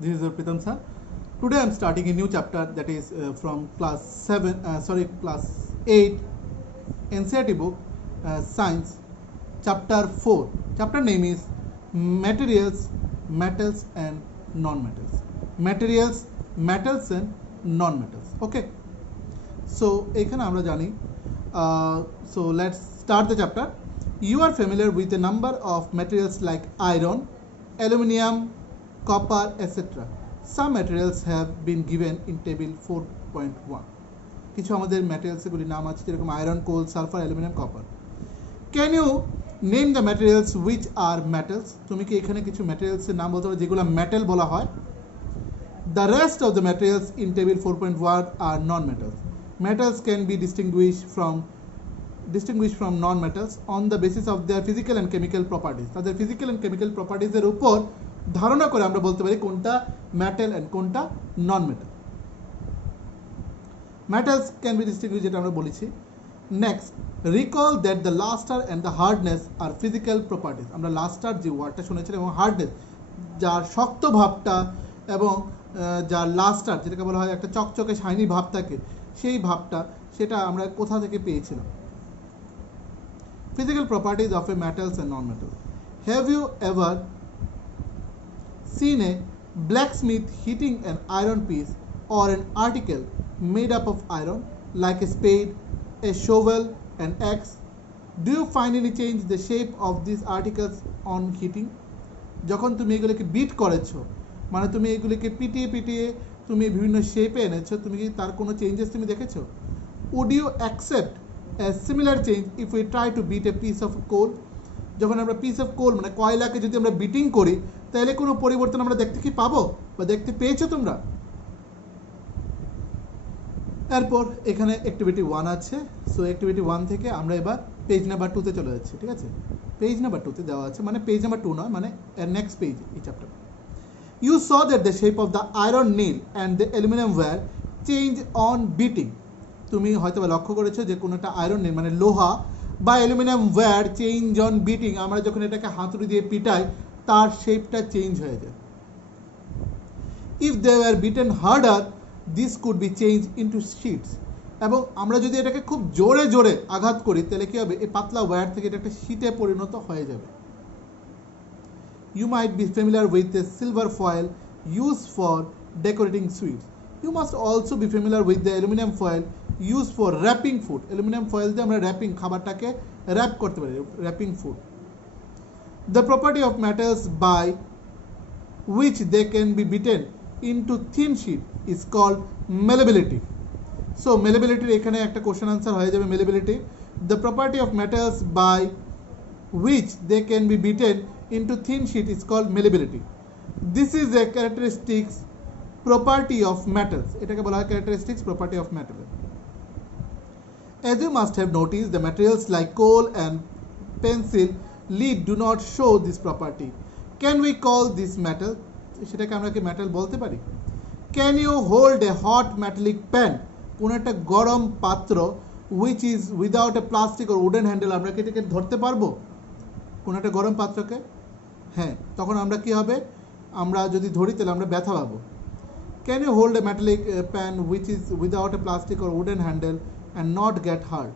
This is Pritam sir. Today I am starting a new chapter that is from class 8 NCERT book Science, chapter 4. Chapter name is Materials, Metals and Non-Metals. Materials, Metals and Non-Metals. Okay. So এখানে আমরা জানি so let's start the chapter. You are familiar with a number of materials like iron, aluminium, copper, etc. Some materials have been given in table 4.1. কিছু আমাদের ম্যাটেরিয়ালসগুলি নাম আছে যেরকম iron, coal, sulphur, aluminium, copper. Can you name the materials which are metals? তুমি কি এখানে কিছু ম্যাটেরিয়ালসের নাম বলতে পারো যেগুলো মেটাল বলা হয়? The rest of the materials in table 4.1 are non metals. Metals can be distinguished from non-metals on the basis of their physical and chemical properties. তাদের physical and chemical properties এর উপর ধারণা করে আমরা বলতে পারি কোনটা মেটাল এন্ড কোনটা নন metal. Metals can be distinguished যেটা আমরা বলেছি. Next, recall that the luster and the hardness are physical properties. আমরা luster যে ওয়ার্ডটা শুনেছিলাম এবং hardness যার শক্ত ভাবটা এবং যার luster যেটাকে বলা হয় একটা চকচকে শাইনি ভাব থাকে সেই ভাবটা সেটা আমরা কোথা থেকে পেয়েছিলাম? Physical properties of a metals and non-metals. Have you ever seen a blacksmith heating an iron piece or an article made up of iron like a spade, a shovel, an axe? Do you finally change the shape of these articles on heating? যখন তুমি এগুলোকে bit করেছো মানে তুমি এগুলোকে পিটিয়ে তুমি বিভিন্ন শেপে এনেছো, তুমি কি তার কোনো চেঞ্জেস তুমি দেখেছো? Would you accept a similar change if we try to beat a piece of coal? যখন আমরা পিস অফ কোল মানে কয়লাকে যদি আমরা বিটিং করি তাহলে কোনো পরিবর্তন আমরা দেখতে কি পাবো বা দেখতে পেয়েছো তোমরা? এরপর এখানে অ্যাক্টিভিটি 1 আছে. সো অ্যাক্টিভিটি 1 থেকে আমরা এবার পেজ নাম্বার 2 তে চলে যাচ্ছি. ঠিক আছে, পেজ নাম্বার 2 তে দেওয়া আছে মানে পেজ নাম্বার 2 নয়, মানে এর নেক্সট পেজ এই chapter. You saw that the shape of the iron nail and the aluminum wire change on beating. তুমি হয়তো লক্ষ্য করেছো যে কোনোটা আয়রন নেল মানে লোহা বা aluminium wire change on beating, আমরা যখন এটাকে হাতুড়ি দিয়ে পিটাই তার শেপটা চেঞ্জ হয়ে যায়. If they were beaten harder, this could be changed into sheets. এবং আমরা যদি এটাকে খুব জোরে আঘাত করি তাহলে কি হবে? এই পাতলা ওয়্যার থেকে এটা একটা শীটে পরিণত হয়ে যাবে. You might be familiar with the silver foil used for decorating sweets. You must also be familiar with the aluminum foil used for wrapping food. Aluminum foil দিয়ে আমরা wrapping খাবারটাকে wrap করতে পারি, wrapping food. The property of metals by which they can be beaten into thin sheet is called malleability. So malleability এখানে একটা question answer হয়ে যাবে malleability. The property of metals by which they can be beaten into thin sheet is called malleability. This is a characteristics property of metals. এটাকে বলা হয় characteristics property of metal. As you must have noticed, the materials like coal and pencil lead do not show this property. Can we call this metal? সেটাকে আমরা কি metal বলতে পারি? Can you hold a hot metallic pan? কোন একটা গরম পাত্র which is without a plastic or wooden handle, আমরা কি এটাকে ধরতে পারবো কোন একটা গরম পাত্রকে? হ্যাঁ, তখন আমরা কি হবে? আমরা যদি ধরি তাহলে আমরা ব্যথা পাবো. Can you hold a metallic pan which is without a plastic or wooden handle and not get hurt?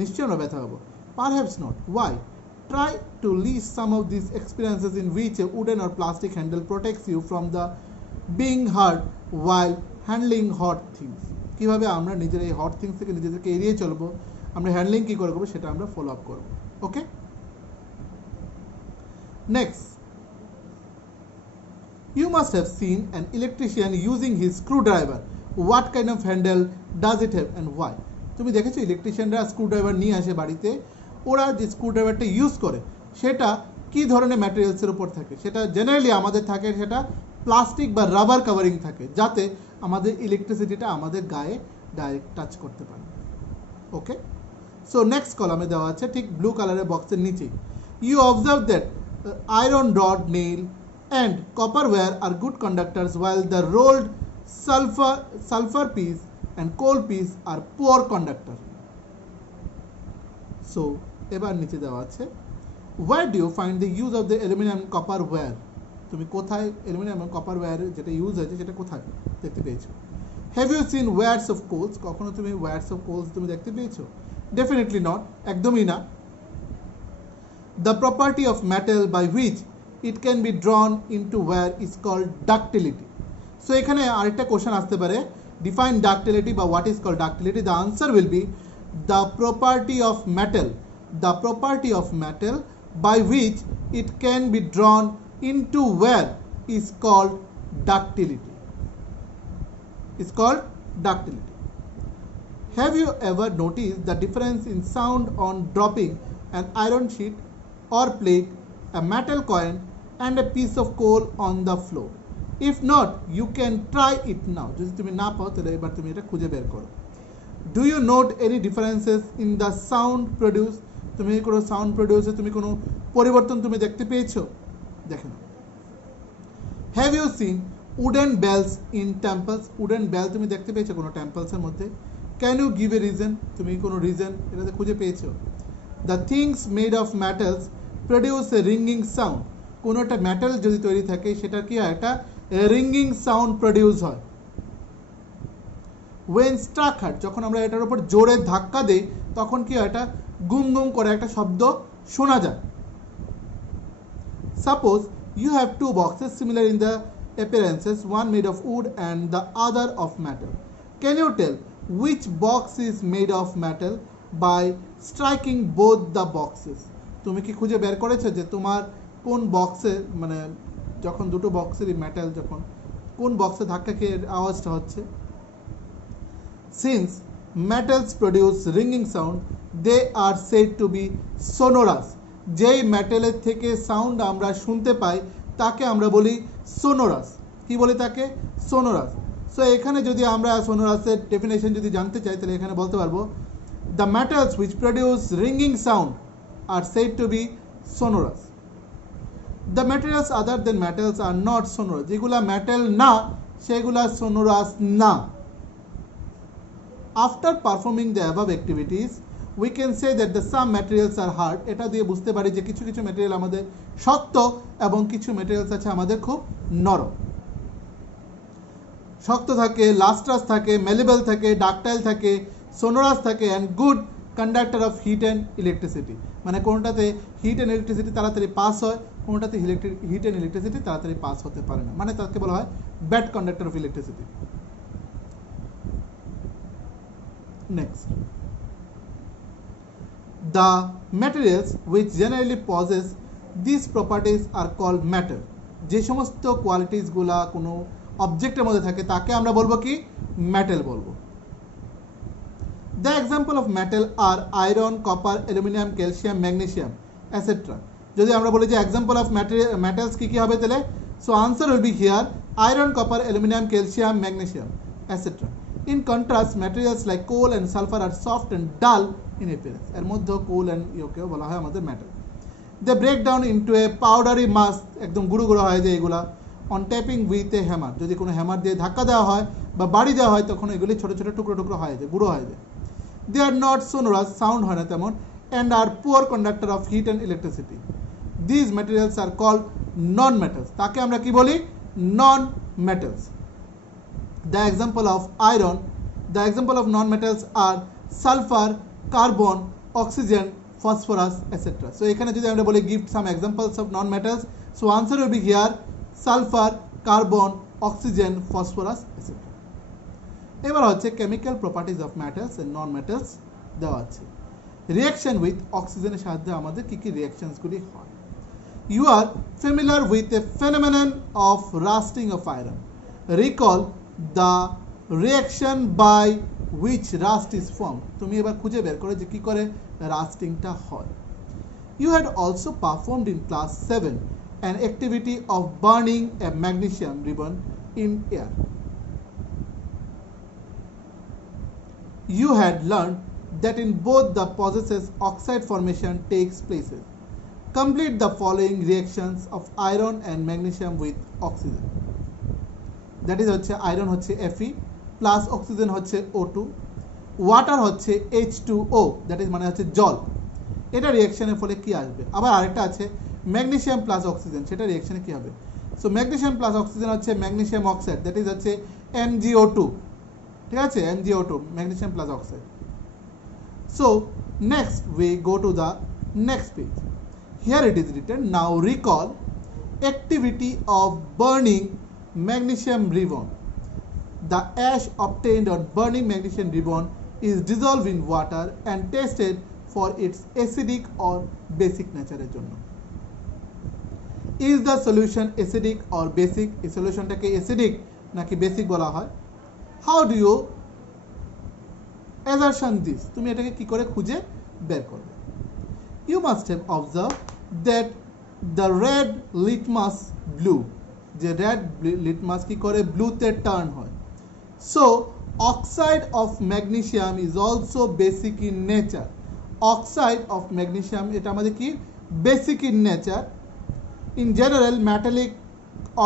নিশ্চয়ই আমরা ব্যথা পাবো. Perhaps not. Why? Try to list some of these experiences in which a wooden or plastic handle protects you from the being hurt while handling hot things. কিভাবে আমরা নিজের এই hot things থেকে নিজেদেরকে এড়িয়ে চলবো, আমরা হ্যান্ডলিং কি করে করবো সেটা আমরা ফলো আপ করবো. ওকে, next, you must have seen an electrician using his screwdriver. What kind of handle does it have and why? তুমি দেখেছো ইলেকট্রিশিয়ানরা স্ক্রুড্রাইভার নিয়ে আসে বাড়িতে, ওরা যে স্ক্রুড্রাইভারটা ইউজ করে সেটা কি ধরনের ম্যাটেরিয়ালসের উপর থাকে? সেটা জেনারেলি আমাদের থাকে সেটা প্লাস্টিক বা রাবার কাভারিং থাকে যাতে আমাদের ইলেকট্রিসিটিটা আমাদের গায়ে ডাইরেক্ট টাচ করতে পারে. ওকে, সো নেক্সট কলামে দেওয়া আছে ঠিক ব্লু কালারের বক্সের নিচে. You observe that iron rod, nail and copper wire are good conductors while the rolled sulfur piece and coal piece are poor conductor. So এবার নিচে দেওয়া আছে where do you find the use of the aluminum copper wire তুমি কোথায় aluminium এবং copper ওয়্যারের যেটা use হয়েছে সেটা কোথায় দেখতে পেয়েছো have you seen wires of coils কখনো তুমি ওয়্যারস অফ কোলস তুমি দেখতে পেয়েছো ডেফিনেটলি নট একদমই না the property of metal by which it can be drawn into wire is called ductility so এখানে আরেকটা কোশ্চেন আসতে পারে ডিফাইন ডাক্টিলিটি বা what is called ductility the answer will be the property of metal by which it can be drawn into wire is called ductility. Have you ever noticed the difference in sound on dropping an iron sheet or plate, a metal coin and a piece of coal on the floor? If not, you can try it now. যদি তুমি না পাও তাহলে এবার তুমি এটা খুঁজে বের করো Do you note any differences in the sound produced? তুমি কোনো সাউন্ড প্রডিউসে তুমি কোনো পরিবর্তন তুমি দেখতে পেয়েছো দেখেন have you seen wooden bells in temples wooden bell তুমি দেখতে পেয়েছো কোনো টেম্পলসের মধ্যে can you give a reason তুমি কোনো রিজন এটাতে খুঁজে পেয়েছো the things made of metals produce a ringing sound কোনো একটা মেটাল যদি তৈরি থাকে সেটা কি হয় একটা রিঙ্গিং সাউন্ড প্রডিউস হয় ওয়েন স্ট্রাক হার্ট যখন আমরা এটার উপর জোরে ধাক্কা দিই তখন কি হয় এটা গুম গুম করে একটা শব্দ শোনা যায় suppose you have two boxes similar in the appearances one made of wood and the other of metal can you tell which box is made of metal by striking both the boxes তুমি কি খুঁজে বের করেছো যে তোমার কোন বক্সে মানে যখন দুটো বক্সেরই মেটাল যখন কোন বক্সে ধাক্কা খেয়ে আওয়াজটা হচ্ছে since metals produce ringing sound they are said to be sonorous যেই মেটালের থেকে সাউন্ড আমরা শুনতে পাই তাকে আমরা বলি সোনোরাস কি বলি তাকে সোনোরাস সো এখানে যদি আমরা সোনোরাসের ডেফিনেশন যদি জানতে চাই তাহলে এখানে বলতে পারবো the metals which produce ringing sound are said to be sonorous the materials other than metals are not sonorous যেগুলা মেটাল না সেগুলা সোনোরাস না after performing the above activities we can say that the some materials are hard এটা দিয়ে বুঝতে পারি যে কিছু কিছু ম্যাটেরিয়াল আমাদের শক্ত এবং কিছু ম্যাটেরিয়ালস আছে আমাদের খুব নরম শক্ত থাকে লাস্ট্রাস থাকে মেলেবল থাকে ডাকটাইল থাকে সোনোরাস থাকে and good conductor of heat and electricity মানে কোনটাতে হিট অ্যান্ড ইলেকট্রিসিটি তাড়াতাড়ি পাস হয় কোনটাতে হিট অ্যান্ড ইলেকট্রিসিটি তাড়াতাড়ি পাস হতে পারে না মানে তাকে বলা হয় bad conductor of electricity next The materials which generally possess these properties are called matter যে সমস্ত কোয়ালিটিস গুলা কোনো অবজেক্টের মধ্যে থাকে তাকে আমরা বলবো কি মেটাল বলবো The example of metal are iron, copper, aluminum, calcium, magnesium, etc. যদি আমরা বলি যে example of metals কি কি হবে তাহলে so answer will be here iron, copper, aluminum, calcium, magnesium, etc. In contrast, materials like coal and sulfur are soft and dull in appearance. এর মধ্যে coal and ইয়োকেও বলা হয় আমাদের metal. They break down into a powdery mass একদম গুঁড়ো গুঁড়ো হয়ে যায় এগুলা on tapping with a hammer যদি কোনো হ্যামার দিয়ে ধাক্কা দেওয়া হয় বা বাড়ি দেওয়া হয় তখন এগুলি ছোট ছোট টুকরো টুকরো হয়ে যায় গুঁড়ো হয়ে যায় They are not sonorous sound হয় না তেমন and are poor conductor of heat and electricity. These materials are called non-metals. তাকে আমরা কি বলি non-metals. The example of non-metals are sulfur, carbon, oxygen, phosphorus, etc. So এখানে যদি আমরা বলি give some examples of non-metals, so answer will be here sulfur, carbon, oxygen, phosphorus, etc. এবার হচ্ছে chemical properties of metals and non-metals দেওয়া আছে reaction with oxygen এর সাহায্যে আমাদের কি কি reactions গুলি হয় You are familiar with the phenomenon of rusting of iron. Recall the reaction by which rust is formed. তুমি এবার খুঁজে বের করো যে কি করে রাস্টিংটা হয় You had also performed in class 7 an activity of burning a magnesium ribbon in air. You had learned that in both the processes oxide formation takes place. Complete the following reactions of iron and magnesium with oxygen. That is হচ্ছে iron হচ্ছে Fe plus oxygen হচ্ছে O2 water হচ্ছে H2O that is মানে হচ্ছে জল এটা রিঅ্যাকশনের ফলে কি আসবে। আবার আরেকটা আছে ম্যাগনেসিয়াম প্লাস অক্সিজেন, সেটা রিঅ্যাকশনে কি হবে। সো ম্যাগনেসিয়াম প্লাস অক্সিজেন হচ্ছে ম্যাগনেসিয়াম অক্সাইড, দ্যাট ইজ হচ্ছে MgO2, ঠিক আছে, MgO2, magnesium plus oxide. So next we go to the next page. Here it is written, now recall activity of burning magnesium ribbon. The ash obtained on burning magnesium ribbon is dissolved in water and tested for its acidic or basic nature এর জন্য। Is the solution acidic or basic? এই সলিউশনটাকে acidic নাকি basic বলা হয়। How do you assertion this? তুমি এটাকে কি করে খুঁজে বের করবে। You must have observed that the red litmus blue, যে red litmus কি করে ব্লুতে টার্ন হয়। So oxide of magnesium is also basic in nature. Oxide of magnesium এটা আমাদের কি basic in nature. In general metallic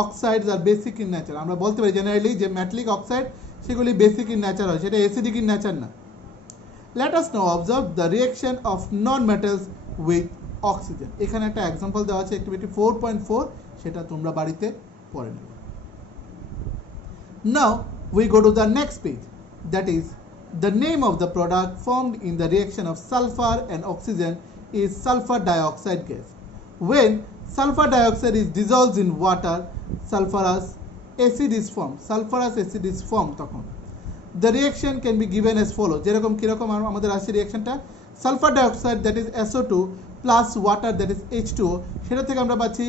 oxides are basic in nature. আমরা বলতে পারি জেনারেলি যে metallic oxide সেগুলি basic in nature হয়, সেটা acidic in nature না। Let us now observe the reaction of non-metals with oxygen. এখানে একটা এক্সাম্পল দেওয়া আছে অ্যাক্টিভিটি 4.4, সেটা তোমরা বাড়িতে পড়ে নেবে। Now we go to the next page, that is the name of the product formed in the reaction of sulfur and oxygen is sulfur dioxide gas. When sulfur dioxide is dissolved in water, sulfurous acid is formed. Sulfurous acid is formed তখন। The reaction can be given as follows, যেরকম কিরকম আমাদের আছে রিঅ্যাকশনটা, sulphur dioxide that is SO2 plus water that is H2O, সেটা থেকে আমরা পাচ্ছি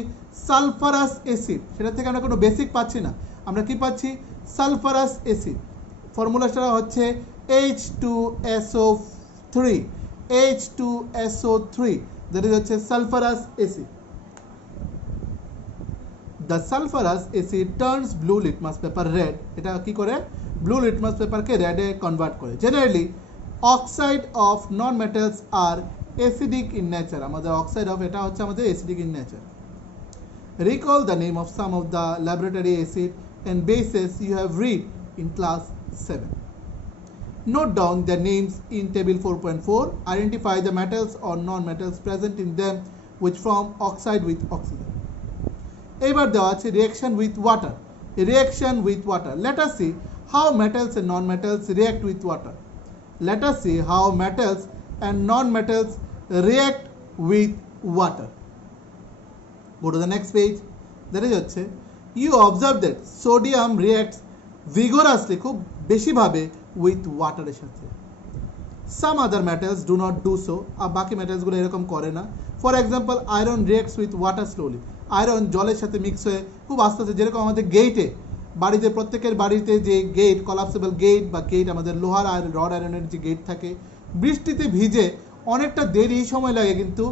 সালফারাস অ্যাসিড, সেটা থেকে আমরা কোনো বেসিক পাচ্ছি না, আমরা কি পাচ্ছি সালফারাস অ্যাসিড। ফর্মুলাটা হচ্ছে H2SO3, H2SO3 দ্যাট ইজ হচ্ছে সালফারাস acid. The sulfurous acid turns blue litmus paper red, এটা কি করে ব্লু লিটমাস পেপারকে রেডে কনভার্ট করে। Generally oxide of non metals are acidic in nature, আমাদের অক্সাইড অফ এটা হচ্ছে আমাদের acidic in nature. Recall the name of some of the laboratory acid and bases you have read in class 7. Note down their names in table 4.4. Identify the metals or non-metals present in them which form oxide with oxygen. এবার দেওয়া আছে reaction with water. Reaction with water. Let us see how metals and non-metals react with water. Let us see how metals and non-metals react with water. Go to the next page. That is হচ্ছে you observe that sodium reacts vigorously, খুব বেশি ভাবে with water এর সাথে। Some other metals do not do so, আর বাকি metals গুলো এরকম করে না। For example, iron reacts with water slowly. Iron জলের সাথে মিক্স হয়ে খুব আস্তে আস্তে, যেরকম আমাদের গেটে বাড়িতে প্রত্যেকের বাড়িতে যে গেট কলাপসেবল গেট বা গেট আমাদের লোহার আর রড আয়রনের যে গেট থাকে, বৃষ্টিতে ভিজে অনেকটা দেরি সময় লাগে কিন্তু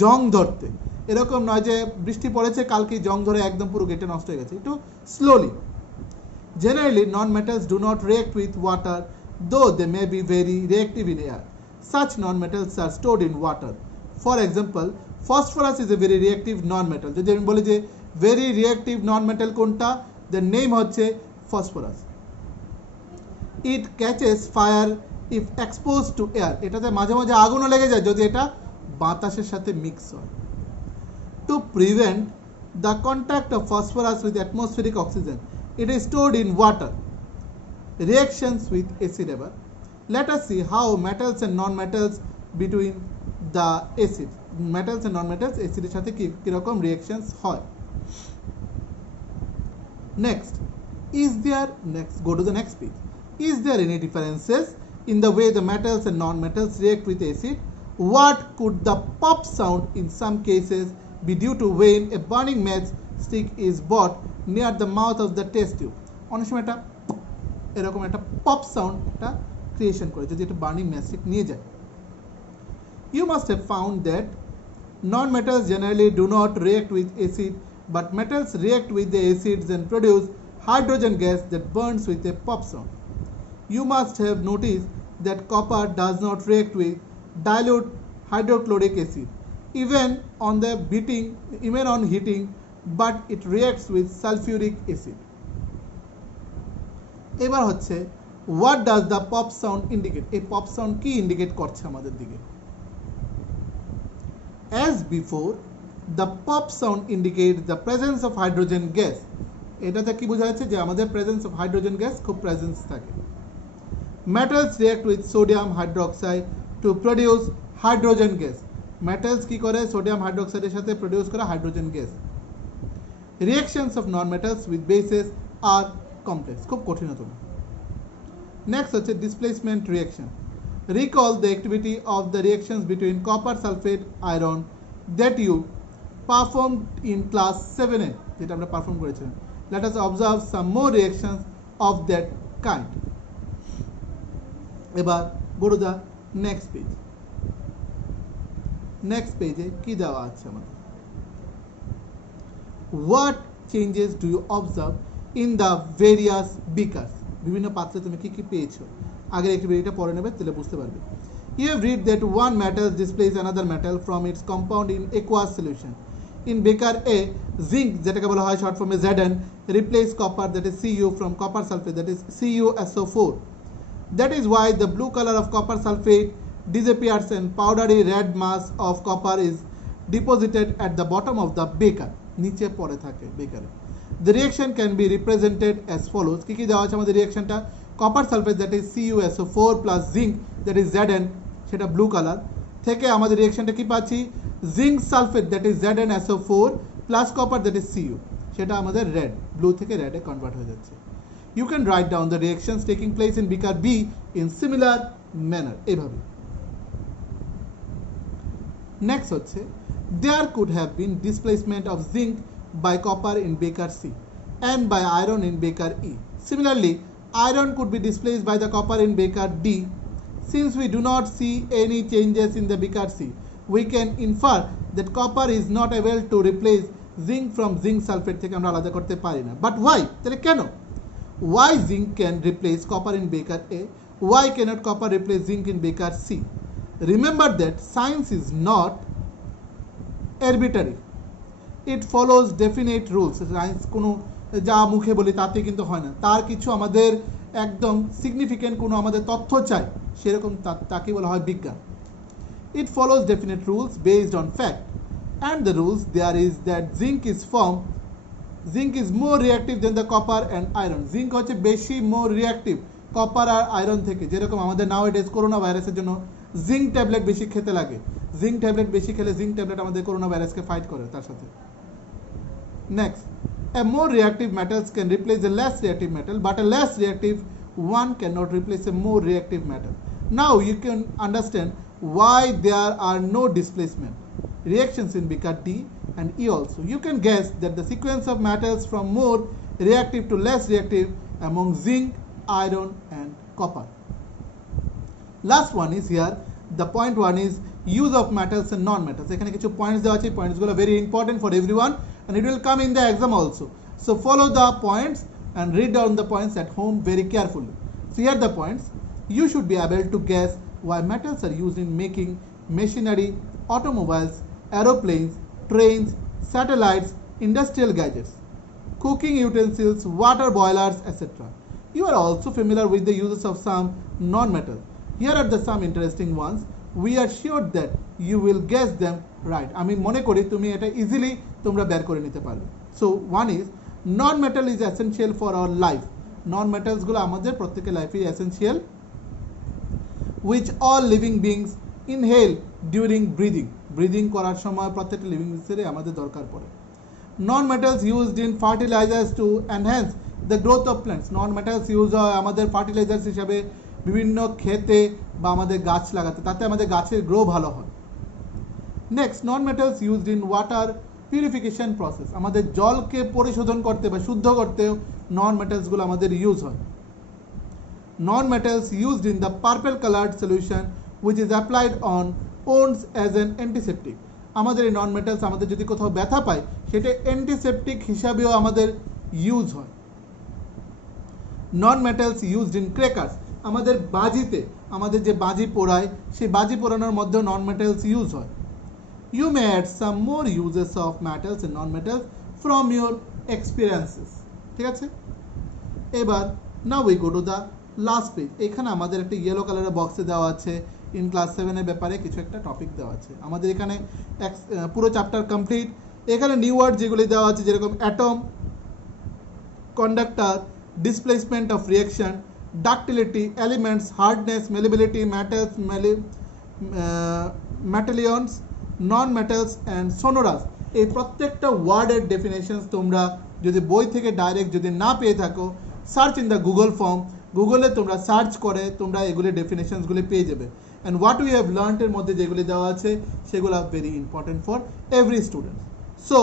জং ধরতে, এরকম নয় যে বৃষ্টি পড়েছে কালকে জং ধরে একদম পুরো গেটে নষ্ট হয়ে গেছে, একটু slowly. Generally non metals do not react with water though they may be very reactive in air. Such non metals are stored in water. For example phosphorus is a very reactive non-metal. যদি আমি বলি যে very reactive non-metal কোনটা, the name হচ্ছে phosphorus. It catches fire if exposed to air. এটাতে মাঝে মাঝে আগুনও লেগে যায় যদি এটা বাতাসের সাথে মিক্স হয়। To prevent the contact of phosphorus with atmospheric oxygen, it is stored in water. Reactions with acid ever. Let us see how metals and non-metals between the acid, metals and non-metals acid এর সাথে কি রকম reactions হয়। Next go to the next page. Is there any differences in the way the metals and non-metals react with acid? What could the pop sound in some cases be due to when a burning match stick is brought near the mouth of the test tube? অনেক সময় এটা এরকম একটা pop sound এটা creation করে যদি এটা burning match stick নিয়ে যায়। You must have found that non-metals generally do not react with acid, but metals react with the acids and produce hydrogen gas that burns with a pop sound. You must have noticed that copper does not react with dilute hydrochloric acid, even on heating, but it reacts with sulfuric acid. এবার হচ্ছে what does the pop sound indicate? এই pop sound কি indicate করছে আমাদের দিকে? as before the pop sound indicates the presence of hydrogen gas. এটাতে কি বোঝা যাচ্ছে যে আমাদের প্রেজেন্স অফ হাইড্রোজেন গ্যাস খুব প্রেজেন্স থাকে। metals react with sodium hydroxide to produce hydrogen gas. metals কি করে সোডিয়াম হাইড্রোক্সাইডের সাথে প্রডিউস করে hydrogen gas. reactions of non-metals with bases are complex, খুব কঠিনতম। next হচ্ছে displacement reaction. recall the activity of the reactions between copper sulfate iron that you performed in class 7a, যেটা আমরা perform করেছিলাম। let us observe some more reactions of that kind. এবার go to the next page. next page এ কি দেওয়া আছে আমাদের? what changes do you observe in the various beakers? বিভিন্ন পাত্রে তুমি কি কি পেয়েছো আগের অ্যাক্টিভিটিটা পড়ে নেবে তাহলে বুঝতে পারবে। you have read that one metal displays another metal from its compound in aqueous solution. in beaker A, zinc যেটাকে বলা হয় short form A Zn replace copper that is Cu from copper sulfate that is CuSO4. that is why the blue color of copper sulfate disappears and powdery red mass of copper is deposited at the bottom of the beaker. নিচে পড়ে থাকে বেকারে। the reaction can be represented as follows. কি কি দেওয়া আছে আমাদের রিঅ্যাকশনটা? copper sulfate that is CuSO4 plus zinc that is Zn সেটা blue colour থেকে আমাদের রিঅ্যাকশনটা কি পাচ্ছি? zinc sulfate that is ZnSO4 plus copper that is Cu সেটা আমাদের রেড, ব্লু থেকে রেডে কনভার্ট হয়ে যাচ্ছে। you can write down the reactions taking place in beaker B in similar manner এইভাবে। next হচ্ছে there could have been displacement of zinc by copper in beaker C and by iron in beaker E. similarly iron could be displaced by the copper in beaker D. since we do not see any changes in the beaker C, we can infer that copper is not able to replace zinc from zinc sulfate থেকে আমরা আলাদা করতে পারি না। but why? তাহলে কেন? why zinc can replace copper in beaker A? why cannot copper replace zinc in beaker C? remember that science is not arbitrary, it follows definite rules. Science কোনো যা মুখে বলি তাতে কিন্তু হয় না, তার কিছু আমাদের একদম সিগনিফিক্যান্ট কোনো আমাদের তথ্য চাই, সেরকম তাকে বলা হয় বিজ্ঞান। it follows definite rules based on fact, and the rules there is that zinc is more reactive than the copper and iron. zinc হচ্ছে বেশি more reactive কপার আর আয়রন থেকে। যেরকম আমাদের নাওএডেজ করোনা ভাইরাসের জন্য জিঙ্ক ট্যাবলেট বেশি খেতে লাগে, জিঙ্ক ট্যাবলেট বেশি খেলে জিঙ্ক ট্যাবলেট আমাদের করোনা ভাইরাসকে ফাইট করে তার সাথে। Next, a more reactive metals can replace a less reactive metal, but a less reactive one cannot replace a more reactive metal. Now you can understand why there are no displacement reactions in beaker D and E also. You can guess that the sequence of metals from more reactive to less reactive among zinc, iron and copper. Last one is here, the point one is use of metals and non-metals. এখানে কিছু points দেওয়া আছে, পয়েন্টসগুলো very important for everyone and it will come in the exam also. So follow the points and read down the points at home very carefully. So here are the points. You should be able to guess why metals are used in making machinery, automobiles, aeroplanes, trains, satellites, industrial gadgets, cooking utensils, water boilers, etc. You are also familiar with the uses of some non-metals. Here are the some interesting ones. We are sure that you will guess them right. আমি মনে করি তুমি এটা easily তোমরা বের করে নিতে পারবে। So one is non-metal is essential for our life. Non-metals গুলো আমাদের প্রত্যেকের লাইফে essential, which all living beings inhale during breathing. Breathing করার সময় প্রত্যেকটা লিভিং বিংসের আমাদের দরকার পড়ে। Non-metals used in fertilizers to enhance the growth of plants. Non-metals use হয় আমাদের ফার্টিলাইজার্স হিসাবে বিভিন্ন ক্ষেতে বা আমাদের গাছ লাগাতে, তাতে আমাদের গাছের গ্রো ভালো হয়। Next, non-metals used in water purification process. আমাদের জলকে পরিশোধন করতে বা শুদ্ধ করতেও non-metals গুলো আমাদের ইউজ হয়। Non-metals used in the purple colored solution which is applied on wounds as an antiseptic. আমাদের এই non-metals আমাদের যদি কোথাও ব্যথা পায় সেটা অ্যান্টিসেপটিক হিসাবেও আমাদের ইউজ হয়। Non-metals used in crackers. আমাদের বাজিতে আমাদের যে বাজি পোড়ায় সেই বাজি পোড়ানোর মধ্যেও non-metals ইউজ হয়। You may add some more uses of metals and non-metals from your experiences. ঠিক আছে, এবার now we go to the last page. এখানে আমাদের একটা ইয়েলো কালারের বক্সে দেওয়া আছে ইন ক্লাস 7 এর ব্যাপারে কিছু একটা টপিক দেওয়া আছে। আমাদের এখানে পুরো চ্যাপ্টার কমপ্লিট। এখানে নিউ ওয়ার্ড যেগুলি দেওয়া আছে যেরকম atom, conductor, displacement of reaction, ductility, elements, hardness, malleability, metals, metal ions, non metals and sonorous, এই প্রত্যেকটা ওয়ার্ডের ডেফিনেশনস তোমরা যদি বই থেকে ডাইরেক্ট যদি না পেয়ে থাকো, search in the Google form, গুগলে তোমরা সার্চ করে তোমরা এগুলি ডেফিনেশনসগুলি পেয়ে যাবে। And what we have learned এর মধ্যে যেগুলি দেওয়া আছে সেগুলো very important for every student. So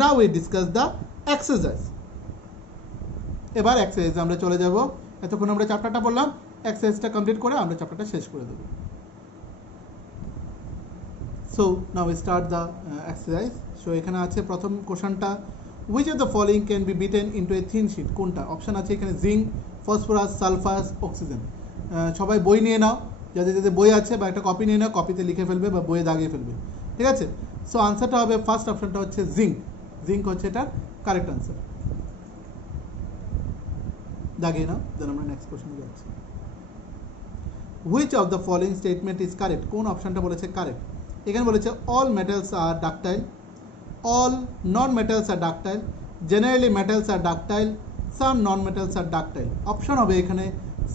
now we discuss the exercise. এবার এক্সারসাইজ আমরা চলে যাব। এতক্ষণ আমরা চ্যাপ্টারটা বললাম, এক্সারসাইজটা কমপ্লিট করে আমরা চ্যাপ্টারটা শেষ করে দেব। So now we start the exercise. So এখানে আছে প্রথম কোশ্চেনটা, which of the following can be beaten into a thin sheet? কোনটা? অপশন আছে এখানে জিঙ্ক, ফসফরাস, সালফার, অক্সিজেন। সবাই বই নিয়ে নাও, যাদের যাদের বই আছে বা একটা কপি নিয়ে নাও, কপিতে লিখে ফেলবে বা বইয়ে দাগিয়ে ফেলবে, ঠিক আছে? সো আনসারটা হবে ফার্স্ট অপশনটা হচ্ছে জিঙ্ক। জিঙ্ক হচ্ছে এটার কারেক্ট আনসার। দাগিয়ে নাও, দেন আমরা নেক্সট কোশ্চেনে যাচ্ছি। which of the following statement is correct? কোন অপশনটা বলেছে কারেক্ট? এখানে বলেছে all metals are ductile, all non-metals are ductile, generally metals are ductile, some non-metals are ductile. Option হবে এখানে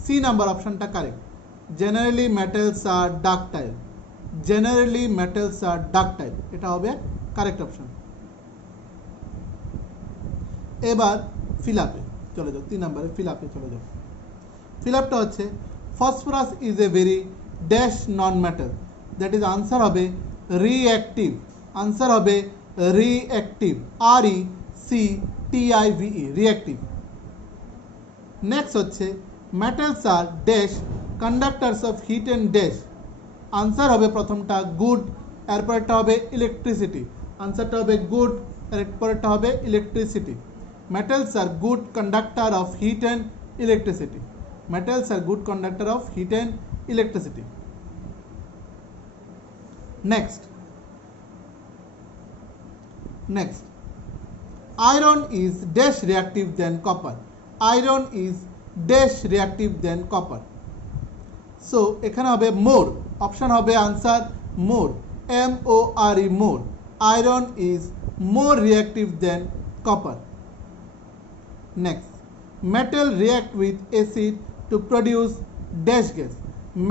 সি নাম্বার অপশনটা correct. generally metals are ductile, generally metals are ductile, এটা হবে কারেক্ট অপশন। এবার feel আপে চলে যাও, 3 নম্বরে ফিল আপে চলে যাও। ফিল আপটা হচ্ছে phosphorus is a very dash non metal, that is answer হবে রিঅ্যাক্টিভ। আনসার হবে রিঅ্যাক্টিভ, RECTIVE, রিঅ্যাক্টিভ। নেক্সট হচ্ছে metals are dash conductors of heat and dash. Answer হবে প্রথমটা গুড, এরপরেরটা হবে ইলেকট্রিসিটি। আনসারটা হবে গুড, এরপরেরটা হবে electricity. Metals are good conductor of heat and electricity. Metals are good conductor of heat and electricity. Next. Iron is dash reactive than copper. Iron is dash reactive than copper. So এখানে হবে more. Option হবে answer more. MORE, more. Iron is more reactive than copper. Next, metal react with acid to produce dash gas.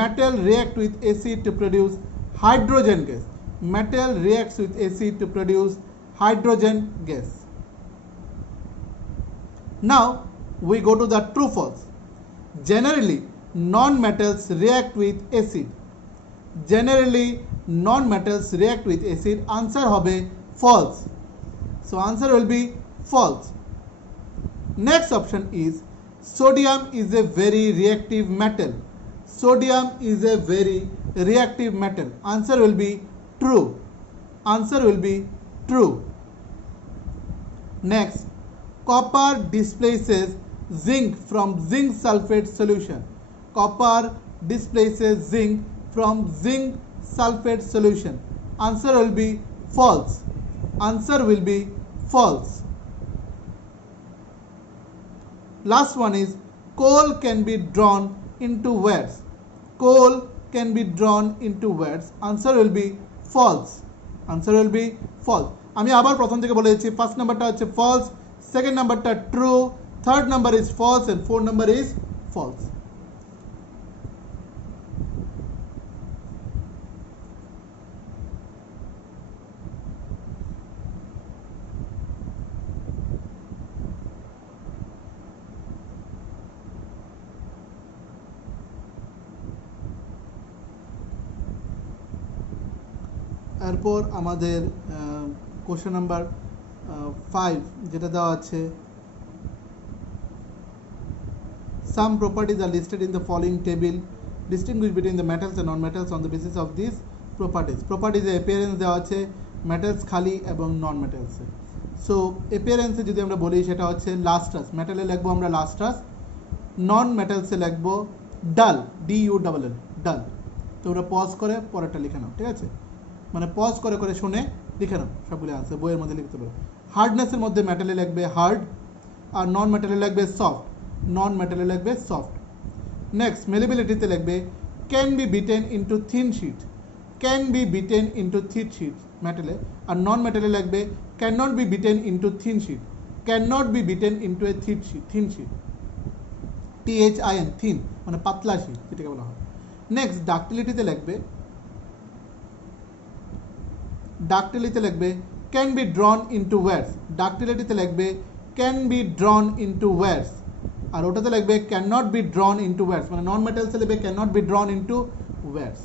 Metal react with acid to produce hydrogen gas. Metal reacts with acid to produce hydrogen gas. Now we go to the true false. Generally non-metals react with acid. Generally non-metals react with acid. Answer hobe false. So answer will be false. Next option is sodium is a very reactive metal. Sodium is a very reactive metal. Answer will be true. Answer will be true. Next, copper displaces zinc from zinc sulfate solution. Copper displaces zinc from zinc sulfate solution. Answer will be false. Answer will be false. Last one is coal can be drawn into wires. Coal can be drawn into wires. Answer will be false. Answer will be false. আমি আবার প্রথম থেকে বলে দিচ্ছি, first নাম্বারটা হচ্ছে false, second নাম্বারটা true, third number is false and fourth number is false. এরপর আমাদের কোশ্চেন নাম্বার 5 যেটা দেওয়া আছে, some properties are listed in the following table, distinguish between the metals and non metals on the basis of this properties. প্রপার্টিজে appearance দেওয়া আছে metals খালি এবং নন মেটালসে। সো অ্যাপিয়ারেন্সে যদি আমরা বলি সেটা হচ্ছে লাস্ট্রাস, মেটালে লিখবো আমরা লাস্ট্রাস, নন মেটালসে লিখবো ডাল, DULL, ডাল। তো ওরা পজ করে পরেরটা লিখে নাও, ঠিক আছে? মানে পজ করে করে শুনে লিখে নাও সবগুলো আনসার, বইয়ের মধ্যে লিখতে পারো। হার্ডনেসের মধ্যে মেটালে লিখবে হার্ড, আর নন মেটালে লিখবে সফট, নন মেটালে লিখবে সফট। নেক্সট, মেলিবিলিটিতে লিখবে K can be beaten into thin sheet, can be beaten into thin sheet মেটালে, আর নন মেটালে লাগবে can not be beaten into thin sheet, can not be beaten into a thin sheet, THIN thin মানে পাতলা sheet যেটাকে বলা হয়। Next ডাক্টিলিটিতে লাগবে, ডাক্টিলিটিতে লাগবে can be drawn into wires, ডাক্টিলিটিতে লাগবে can be drawn into wires, আর ওটাতে লাগবে can not be drawn into wires, মানে নন মেটালসে লাগবে can not be drawn into wires.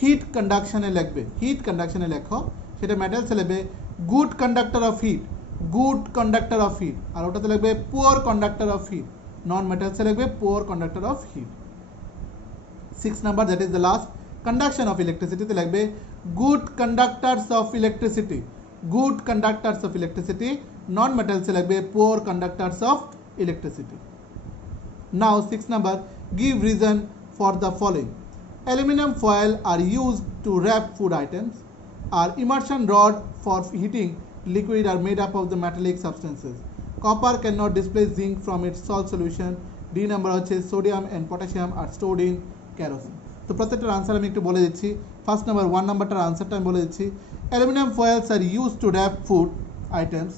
Heat কন্ডাকশনে লাগবে, হিট কন্ডাকশনে লেখো, সেটা মেটালসে লাগবে good conductor of heat, good conductor of heat, আর ওটাতে লাগবে poor conductor of heat, non মেটালসে লাগবে poor conductor of heat. 6 number, that is the last, conduction of electricity তে লাগবে good conductors of electricity, good conductors of electricity, non metals এ লাগবে poor conductors of electricity. Now 6 number, give reason for the following. Aluminum foil are used to wrap food items, our immersion rod for heating liquid are made up of the metallic substances, copper cannot displace zinc from its salt solution, D number হচ্ছে sodium and potassium are stored in kerosene. তো প্রত্যেকটার answer আমি একটু বলে দিচ্ছি। First number 1 নাম্বারটার আনসারটা আমি বলে দিচ্ছি। Aluminium foils are use to wrap food items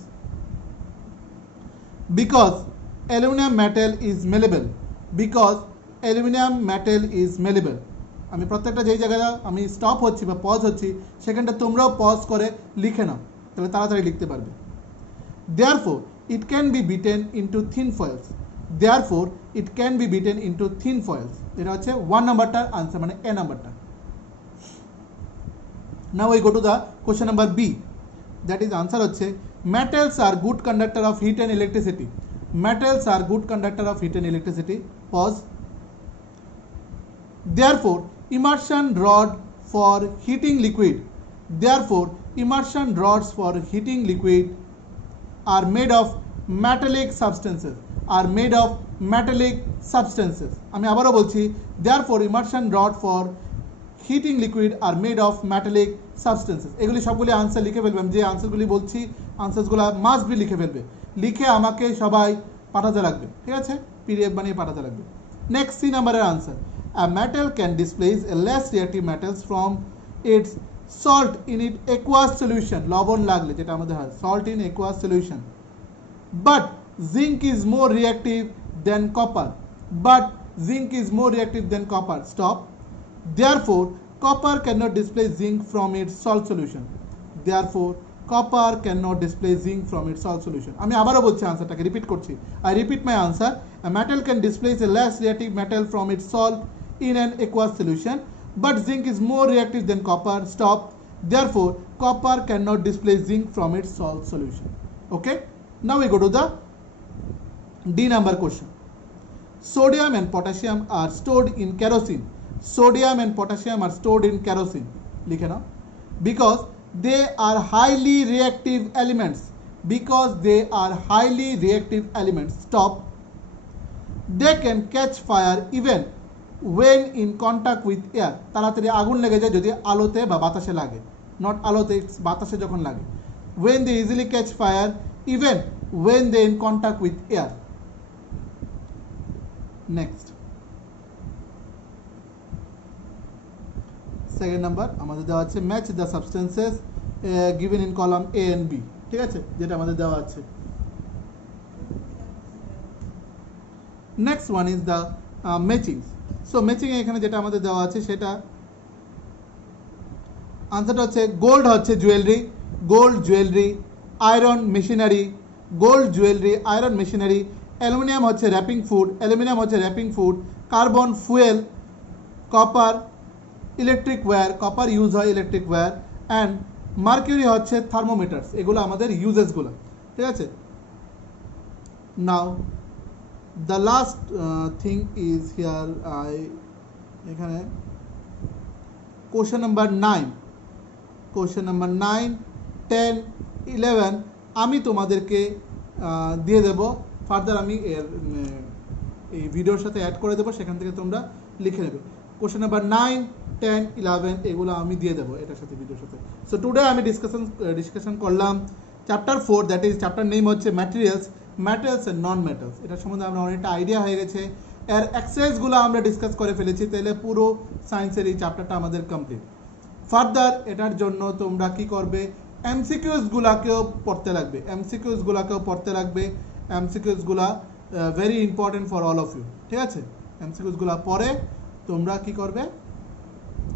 because aluminium metal is malleable, because aluminium metal is malleable. আমি প্রত্যেকটা যেই জায়গায় আমি স্টপ হচ্ছি বা পজ হচ্ছি সেখানটা তোমরাও পজ করে লিখে নাও, তাহলে তাড়াতাড়ি লিখতে পারবে। Therefore it can be beaten into thin foils, therefore it can be beaten into thin foils, এটা হচ্ছে 1 নাম্বারটার আনসার মানে এ নাম্বারটা। now we go to the question number B, that is answer হচ্ছে metals are good conductor of heat and electricity, metals are good conductor of heat and electricity, pause, therefore immersion rod for heating liquid, therefore immersion rods for heating liquid are made of metallic substances, are made of metallic substances. আমি আবারও বলছি therefore immersion rod for heating liquid are made of metallic substances. এগুলি সবগুলি answer লিখে ফেলবে, আমি যে আনসারগুলি বলছি আনসারগুলো মাস্ট বি লিখে ফেলবে, লিখে আমাকে সবাই পাঠাতে লাগবে, ঠিক আছে, PDF বানিয়ে পাঠাতে লাগবে। নেক্সট 3 নাম্বারের answer, a metal can displace a less reactive metals from its salt in it aqueous solution, লবণ লাগলে যেটা আমাদের হয় salt in aqueous solution, but zinc is more reactive than copper, but zinc is more reactive than copper, stop, therefore copper cannot displace zinc from its salt solution, therefore copper cannot displace zinc from its salt solution. আমি আবারও বলছি আনসারটাকে repeat করছি, I repeat my answer, a metal can displace a less reactive metal from its salt in an aqueous solution, but zinc is more reactive than copper, stop, therefore copper cannot displace zinc from its salt solution. Okay, now we go to the D number question. Sodium and potassium are stored in kerosene, sodium and potassium are stored in kerosene, লিখে নাও, because they are highly reactive elements, because they are highly reactive elements, stop, they can catch fire even when in contact with air, তাড়াতাড়ি আগুন লেগে যায় যদি আলোতে বা বাতাসে লাগে, নট আলোতে, বাতাসে যখন লাগে, when they easily catch fire even when they in contact with air. Next, second number আমাদের দেওয়া আছে match the substances given in column A and B, ঠিক আছে, যেটা আমাদের দেওয়া আছে। Next one is the matching. So matching এখানে যেটা আমাদের দেওয়া আছে সেটা আনসারটা হচ্ছে গোল্ড হচ্ছে jewellery, gold jewellery, iron machinery, gold jewellery, iron machinery, aluminium হচ্ছে র্যাপিং ফুড, অ্যালুমিনিয়াম হচ্ছে wrapping food, carbon fuel, copper electric wire, copper use হয় ইলেকট্রিক ওয়্যার, অ্যান্ড মার্কিউরি হচ্ছে থার্মোমিটার্স, এগুলো আমাদের ইউজেসগুলো, ঠিক আছে। Now the last thing is here, এখানে কোশ্চেন নাম্বার 9, কোশ্চেন নাম্বার 9, 10, 11 আমি তোমাদেরকে দিয়ে দেব, ফার্দার আমি এই ভিডিওর সাথে অ্যাড করে দেবো, সেখান থেকে তোমরা লিখে নেবে। কোশ্চেন নাম্বার 9, 10, 11 এগুলো আমি দিয়ে দেবো এটার সাথে, ভিডিওর সাথে। সো টুডে আমি ডিসকাশন করলাম chapter 4, that is chapter name হচ্ছে materials, metals and non metals. এটার সম্বন্ধে আমরা অনেকটা আইডিয়া হয়ে গেছে। এর এক্সারসাইজগুলো আমরা ডিসকাস করে ফেলেছি, তাহলে পুরো সায়েন্সের এই চ্যাপ্টারটা আমাদের কমপ্লিট। ফার্দার এটার জন্য তোমরা কি করবে, এমসিকিউসগুলোকেও পড়তে লাগবে, এমসিকিউসগুলা very important for all of you, ঠিক আছে? এমসিকিউসগুলো পরে তোমরা কি করবে,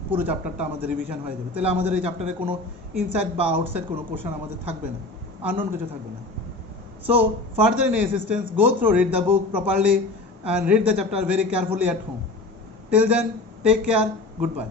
পুরো চ্যাপ্টারটা আমাদের রিভিশন হয়ে যাবে, তাহলে আমাদের এই চ্যাপ্টারে কোনো ইনসাইড বা আউটসাইড কোনো কোশ্চেন আমাদের থাকবে না, আননোন কিছু থাকবে না। So further any assistance, go through, read the book properly and read the chapter very carefully at home. Till then, take care, goodbye.